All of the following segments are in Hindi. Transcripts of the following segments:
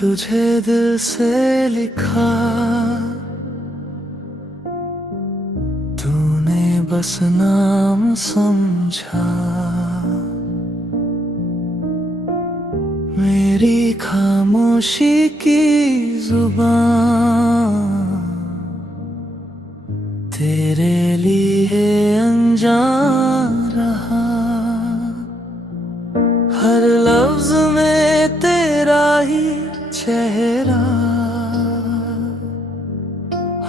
तुझे दिल से लिखा, तूने बस नाम समझा। मेरी खामोशी की जुबान तेरे लिए अनजान रहा। हर लफ्ज में तेरा ही चेहरा,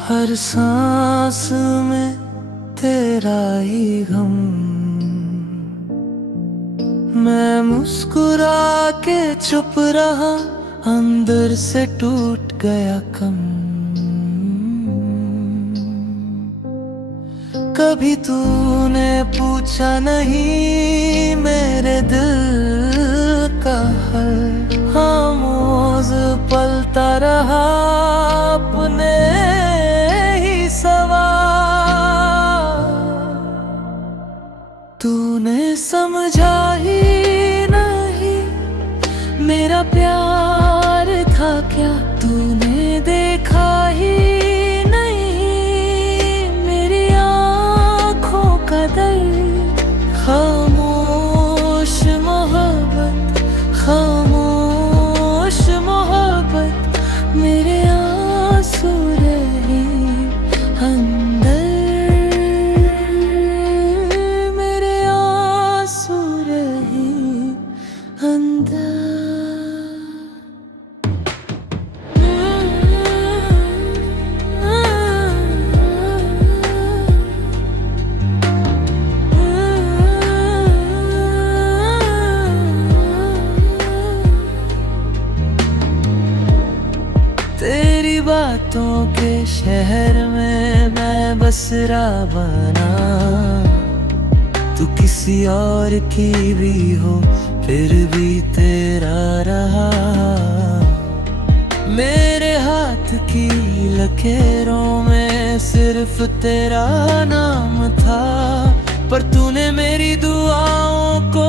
हर सांस में तेरा ही गम। मैं मुस्कुरा के चुप रहा, अंदर से टूट गया कम। कभी तूने पूछा नहीं मेरे दिल का हाल, खामोश पलता रहा अपने ही सवाल। तूने समझा ही नहीं मेरा प्यार था क्या, तूने देखा ही खामोश मोहब्बत, खामोश मोहब्बत। मेरे आंसू रहे अंदर, मेरे आंसू रहे अंदर। तेरी बातों के शहर में मैं बसरा बना। तू किसी और की भी हो फिर भी तेरा रहा। मेरे हाथ की लकीरों में सिर्फ तेरा नाम था, पर तूने मेरी दुआओं को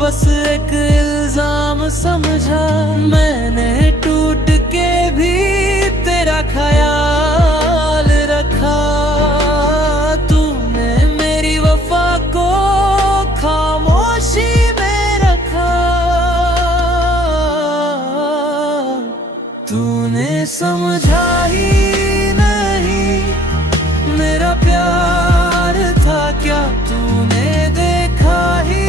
बस एक इल्जाम समझा। मैंने टूट के भी तेरा ख्याल रखा, तूने मेरी वफा को खामोशी में रखा। तूने समझा ही नहीं मेरा प्यार था क्या, तूने देखा ही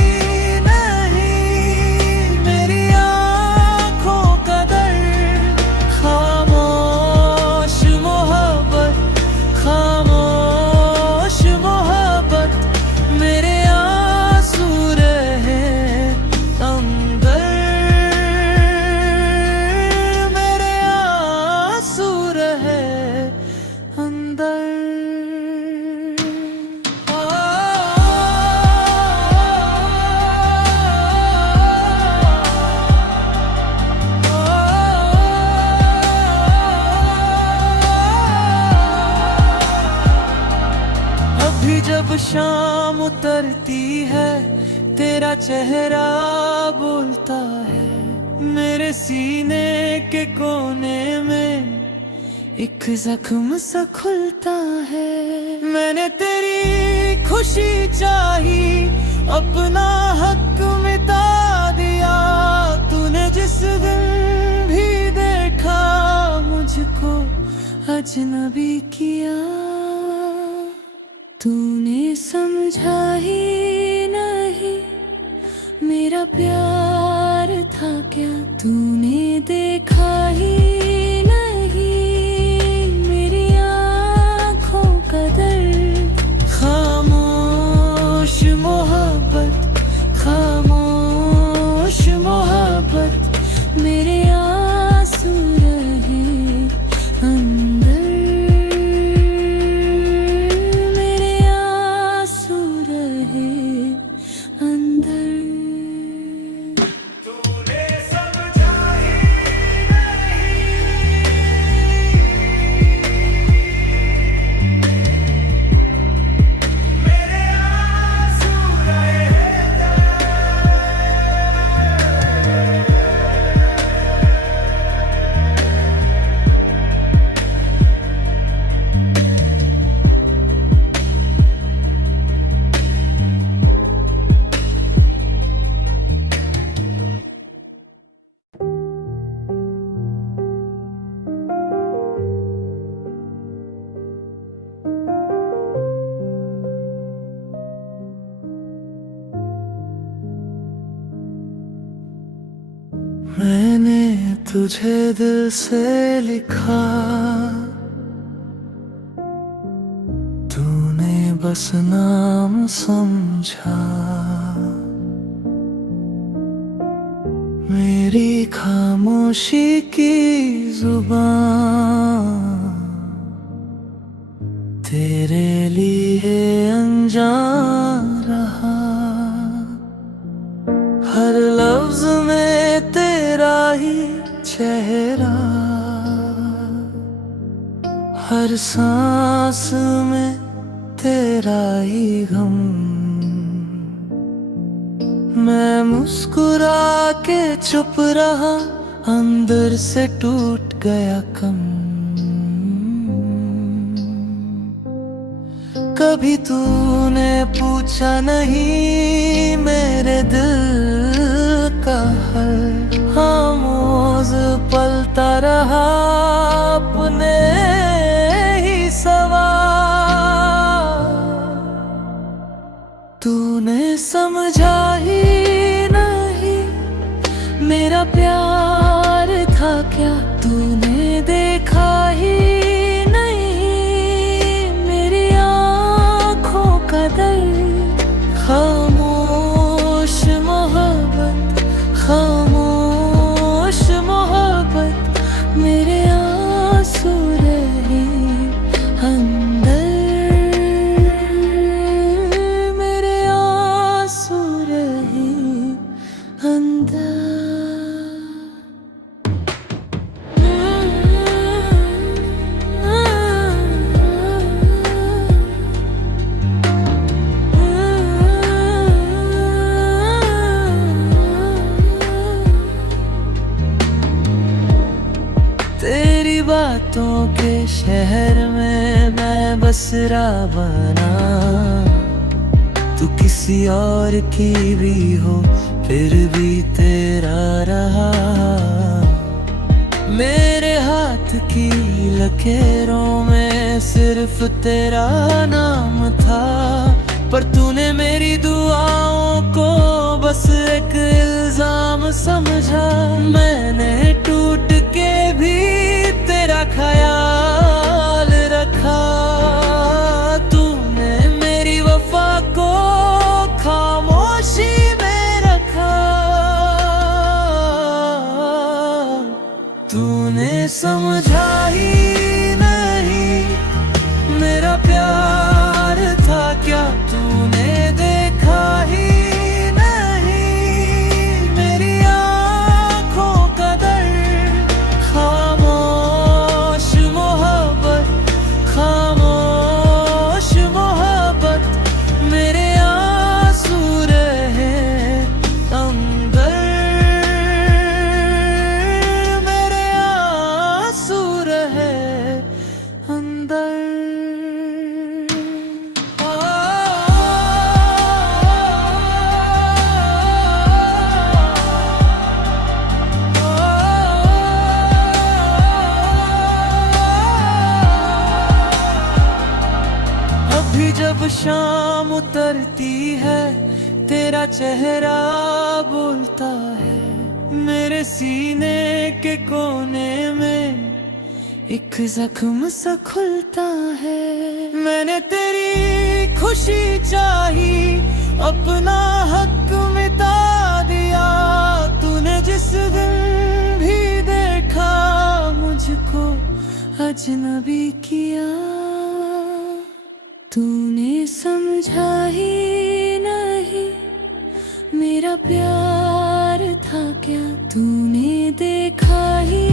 जब शाम उतरती है तेरा चेहरा बोलता है। मेरे सीने के कोने में एक जख्म सा खुलता है। मैंने तेरी खुशी चाही, अपना हक मिटा दिया। तूने जिस दिन भी देखा मुझको अजनबी किया। तूने समझा ही नहीं मेरा प्यार था क्या, तूने देखा ही नहीं मेरी आँखों का दर्द। खामोश मोहब्बत, खामोश मोहब्बत। मेरे आंसू रहे अंदर, तुझे दिल से लिखा, तूने बस नाम समझा। मेरी खामोशी की जुबान तेरे लिए अनजान रहा। हर लफ्ज में तेरा ही चेहरा, हर सांस में तेरा ही गम। मैं मुस्कुरा के चुप रहा, अंदर से टूट गया कम। कभी तूने पूछा नहीं मेरे दिल का हाल, खामोश पलता रहा अपने ही सवाल। तूने समझा ही नहीं मेरा प्यार था क्या, तूने देखा ही खामोश मोहब्बत, खामोश मोहब्बत। मेरे आंसू रहे अंदर, मेरे आंसू रहे अंदर। तेरी बातों के शहर में मैं बसरा बना। तू किसी और की भी हो फिर भी तेरा रहा। मेरे हाथ की लकीरों में सिर्फ तेरा नाम था, पर तूने मेरी दुआओं को बस एक इल्जाम समझा। मैंने टूट के भी तेरा ख्याल रखा, तूने मेरी वफा को खामोशी में रखा। तूने समझा ही नहीं मेरा प्यार था क्या, तूने देखा ही जब शाम उतरती है तेरा चेहरा बोलता है। मेरे सीने के कोने में एक जख्म सा खुलता है। मैंने तेरी खुशी चाही, अपना हक मिटा दिया। तूने जिस दिन भी देखा मुझको अजनबी किया। तूने समझा ही नहीं मेरा प्यार था क्या, तूने देखा ही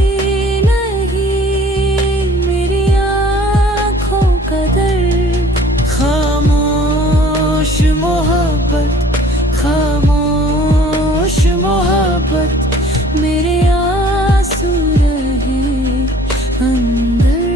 नहीं मेरी आँखों का दर्द। खामोश मोहब्बत, खामोश मोहब्बत। मेरे आंसू रहे अंदर,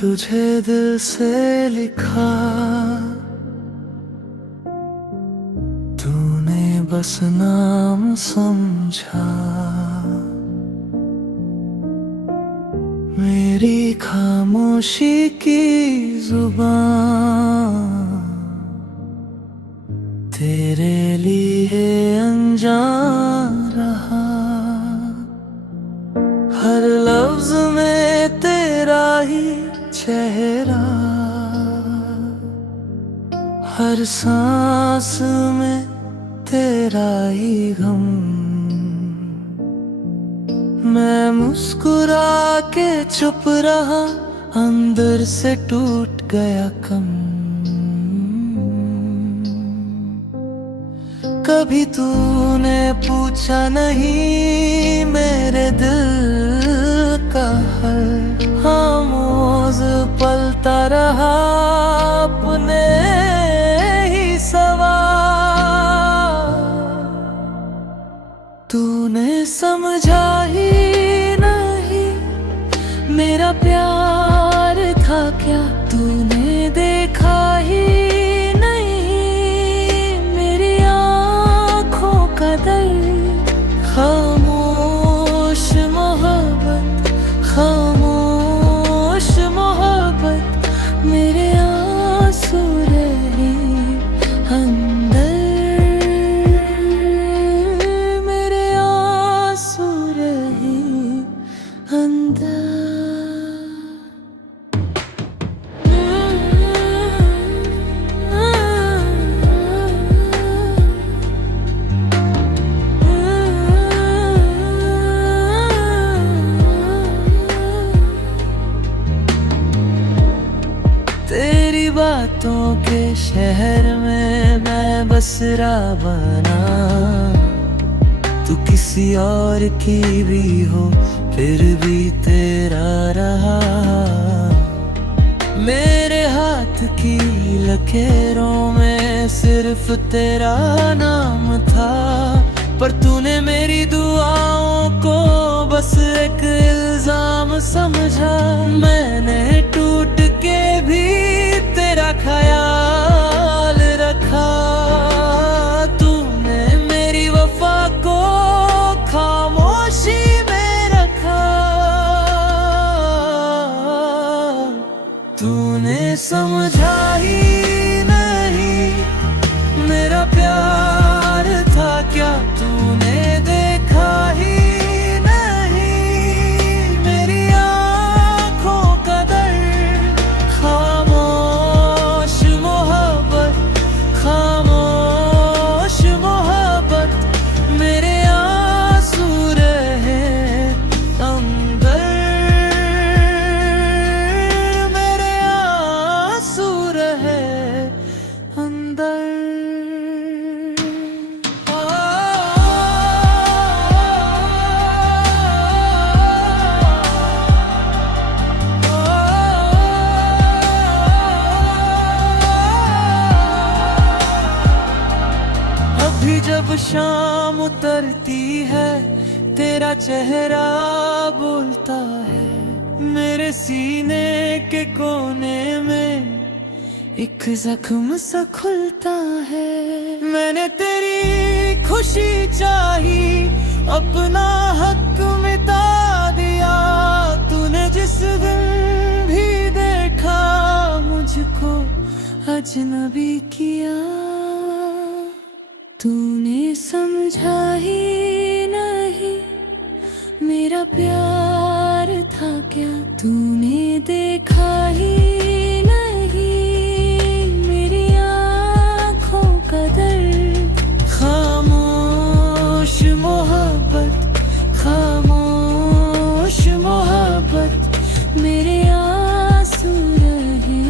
तुझे दिल से लिखा, तूने बस नाम समझा। मेरी खामोशी की जुबान तेरे लिए अनजान रहा। हर लफ्ज में तेरा ही चेहरा, हर सांस में तेरा ही गम। मैं मुस्कुरा के चुप रहा, अंदर से टूट गया कम। कभी तूने पूछा नहीं मेरे दिल का हाल, खामोश पलता रहा अपने ही सवाल। तूने समझा ही नहीं मेरा प्यार था क्या, तूने देखा ही खामोश मोहब्बत, खामोश मोहब्बत, मेरे आंसू रहे अंदर, मेरे आंसू रहे अंदर। तेरी बातों के शहर में मैं बसरा बना। तू किसी और की भी हो फिर भी तेरा रहा। मेरे हाथ की लकीरों में सिर्फ तेरा नाम था, पर तूने मेरी दुआओं को बस एक इल्जाम समझा। मैंने टूट के भी तेरा ख्याल रखा, तूने मेरी वफा को खामोशी में रखा। तूने समझा ही नहीं मेरा प्यार था क्या, तूने देखा ही जब शाम उतरती है तेरा चेहरा बोलता है। मेरे सीने के कोने में एक जख्म सा खुलता है। मैंने तेरी खुशी चाही, अपना हक मिटा दिया। तूने जिस दिन भी देखा मुझको अजनबी किया। तूने समझा ही नहीं मेरा प्यार था क्या, तूने देखा ही नहीं मेरी आँखों का दर्द। खामोश मोहब्बत, खामोश मोहब्बत, मेरे आंसू रहे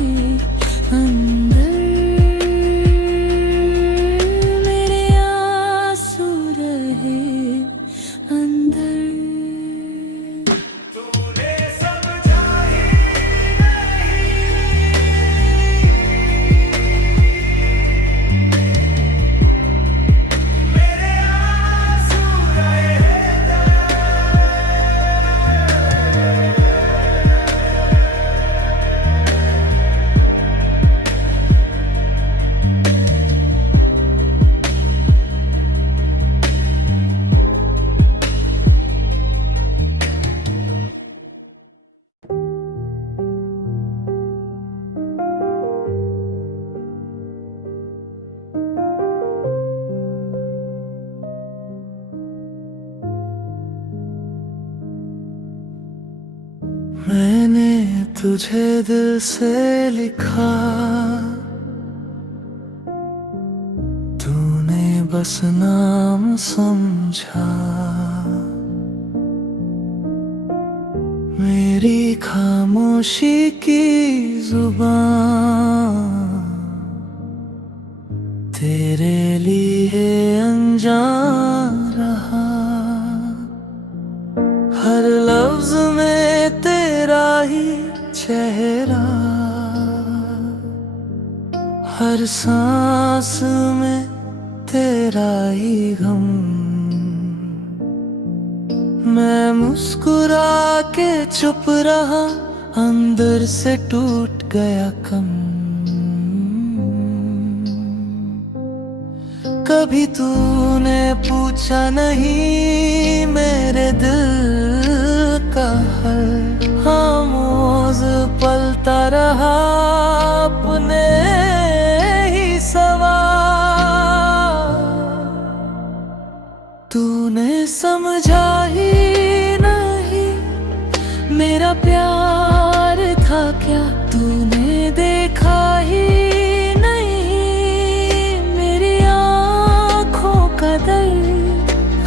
अंदर। तुझे दिल से लिखा, तूने बस नाम समझा। मेरी खामोशी की जुबान तेरे लिए अनजान रहा। हर लफ्ज में तेरा ही चेहरा, हर सांस में तेरा ही गम। मैं मुस्कुरा के चुप रहा, अंदर से टूट गया कम। कभी तूने पूछा नहीं मेरे दिल का हाल, खामोश पलता रहा अपने ही सवाल। तूने समझा ही नहीं मेरा प्यार था क्या, तूने देखा ही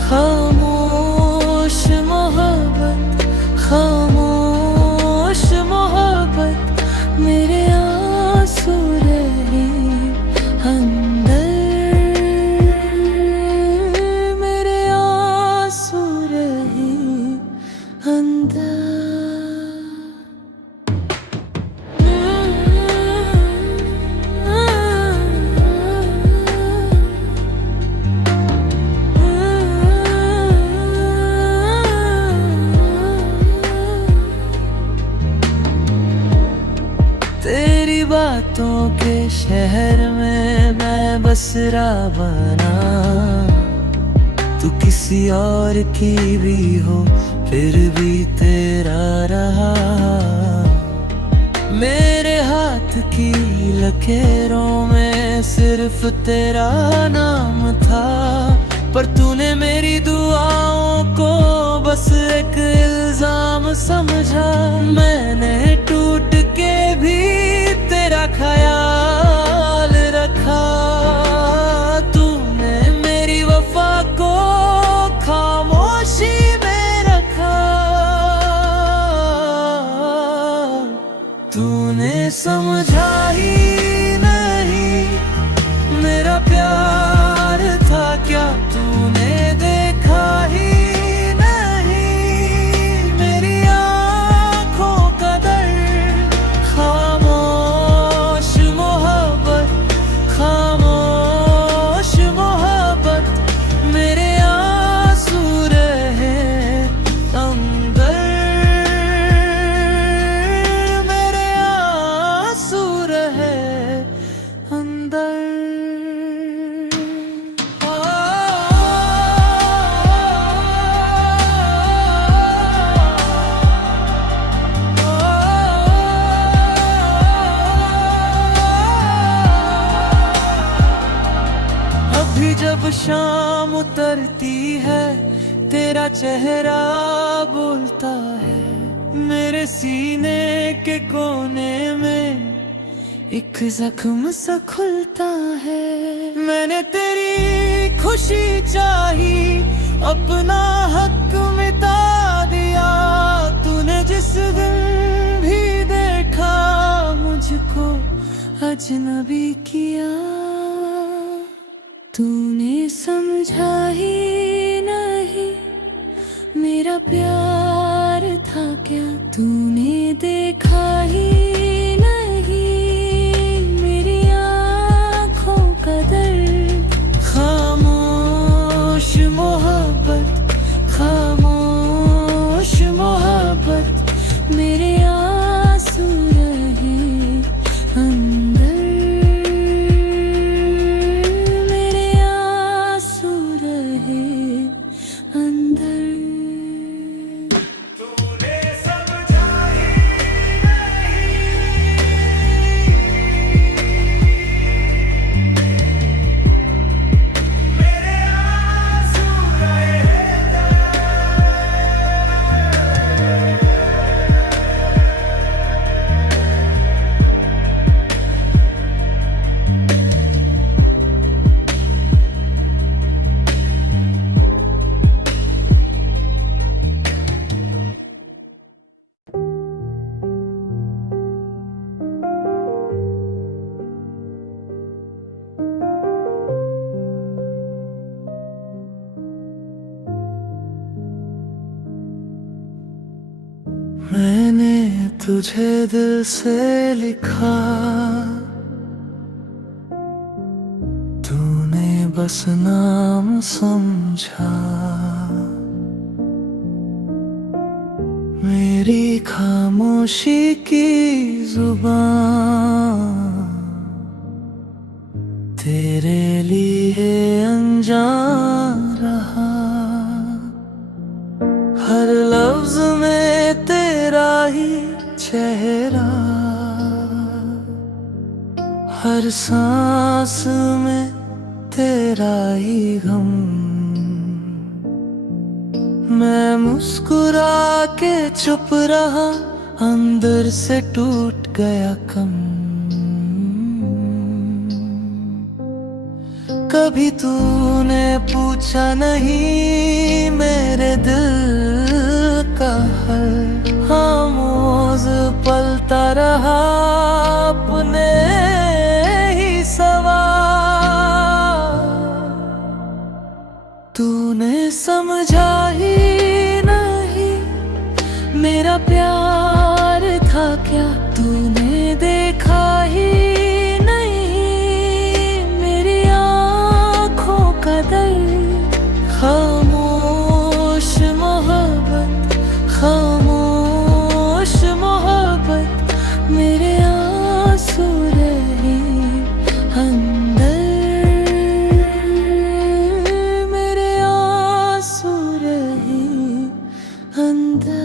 खामोश मोहब्बत, खामोश मोहब्बत, मेरे आंसू रहे अंदर, मेरे आंसू रहे अंदर। तेरी बातों के शहर में मैं बसरा बना, तू किसी और की भी हो फिर भी तेरा रहा। मेरे हाथ की लकीरों में सिर्फ तेरा नाम था, पर तूने मेरी दुआओं को बस एक इल्जाम समझा। मैंने टूट के भी तेरा ख्याल रखा, तूने मेरी वफा को खामोशी में रखा। तूने समझा ही नहीं मेरा प्यार था क्या, तूने देखा ही जब शाम उतरती है तेरा चेहरा बोलता है, मेरे सीने के कोने में एक जख्म सा खुलता है। मैंने तेरी खुशी चाही, अपना हक मिटा दिया, तूने जिस दिन भी देखा मुझको अजनबी किया। तूने समझा ही नहीं मेरा प्यार था क्या, तूने देखा ही नहीं मेरी आँखों का दर्द। खामोश मोहब्बत, खामोश मोहब्बत, मेरे आंसू रहे अंदर, तुझे दिल से लिखा, तूने बस नाम समझा। मेरी खामोशी की जुबान तेरे लिए अनजान रहा। हर लफ्ज में तेरा ही चेहरा, हर सांस में तेरा ही गम। मैं मुस्कुरा के चुप रहा, अंदर से टूट गया कम। कभी तूने पूछा नहीं मेरे दिल का हाल, खामोश पलता रहा अपने ही सवाल। तूने समझा ही नहीं मेरा प्यार था क्या, तूने देखा ही खामोश मोहब्बत, खामोश मोहब्बत, मेरे आंसू रहे अंदर, मेरे आंसू रहे अंदर।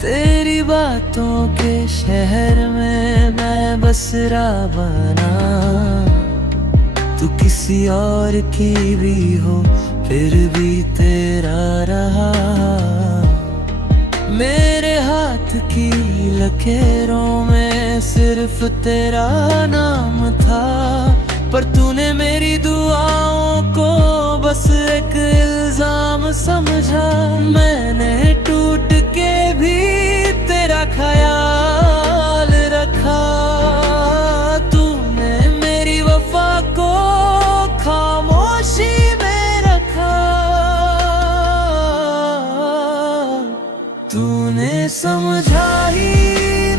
तेरी बातों के शहर में मैं बसरा बना, तू किसी और की भी हो फिर भी तेरा रहा। मेरे हाथ की लकीरों में सिर्फ तेरा नाम था, पर तूने मेरी दुआओं को बस एक इल्जाम समझा। मैंने टूट के भी तेरा ख्याल रखा, तूने मेरी वफा को खामोशी में रखा। तूने समझा ही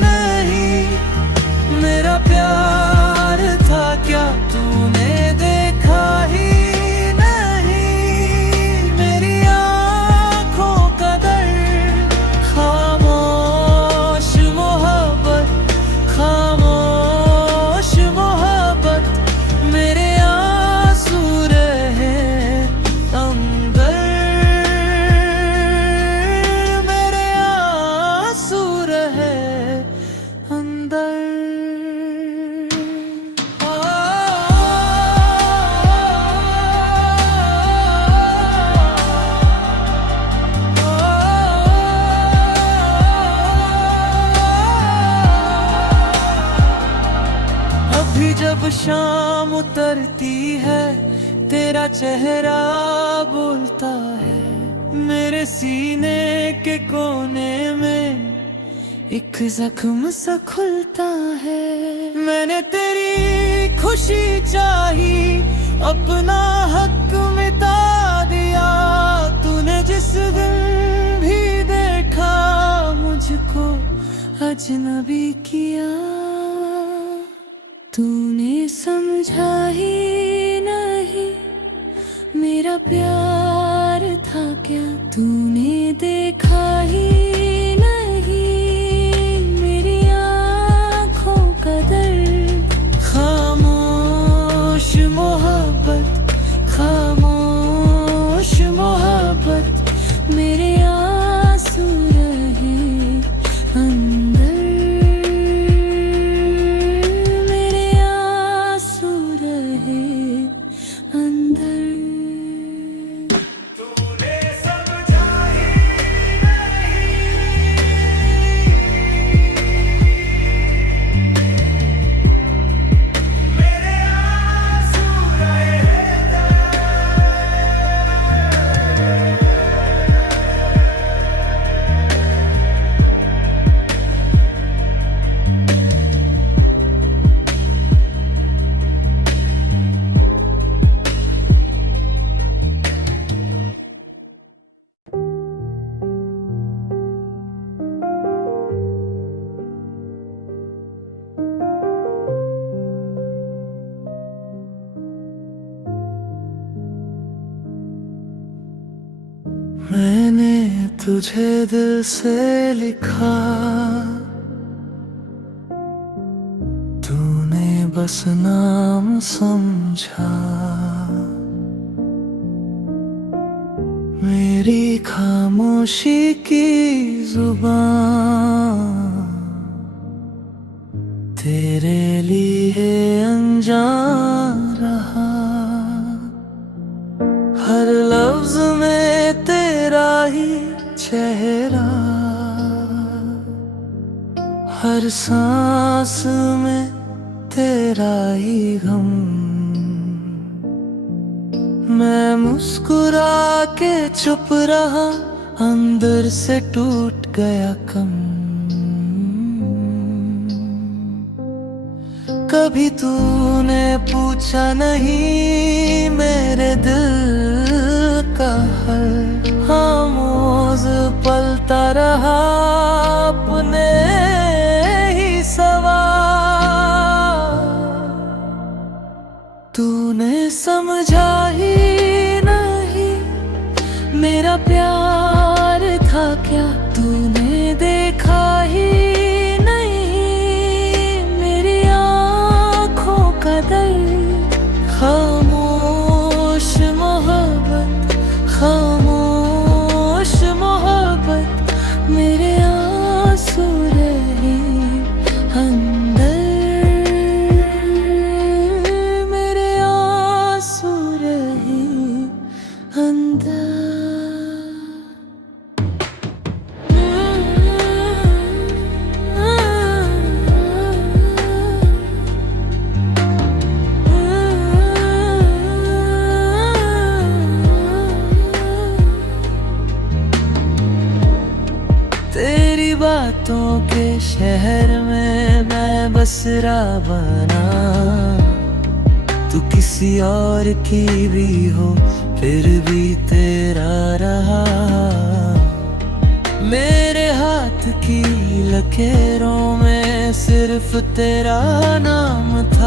नहीं मेरा प्यार था क्या, तूने देखा ही जब शाम उतरती है तेरा चेहरा बोलता है, मेरे सीने के कोने में एक जख्म सा खुलता है। मैंने तेरी खुशी चाही, अपना हक मिटा दिया, तूने जिस दिन भी देखा मुझको अजनबी किया। तूने समझा ही नहीं मेरा प्यार था क्या, तूने देखा ही नहीं मेरी आँखों का दर्द। खामोश मोहब्बत, खामोश मोहब्बत, मेरे आंसू रहे अंदर, तुझे दिल से लिखा, तूने बस नाम समझा। मेरी खामोशी की जुबान तेरे लिए अनजान रहा। हर लफ्ज में तेरा ही चेहरा, हर सांस में तेरा ही गम। मैं मुस्कुरा के चुप रहा, अंदर से टूट गया कम। कभी तूने पूछा नहीं मेरे दिल का हाल, खामोश पलता रहा अपने ही सवाल। तूने समझा ही नहीं मेरा प्यार था क्या, तूने देखा ही खामोश मोहब्बत, खामोश मोहब्बत, मेरे आंसू रहे अंदर, मेरे आंसू रहे अंदर। तेरी बातों के शहर में मैं बसरा बना, तू किसी और की भी हो फिर भी तेरा रहा। मेरे हाथ की लकीरों में सिर्फ तेरा नाम था।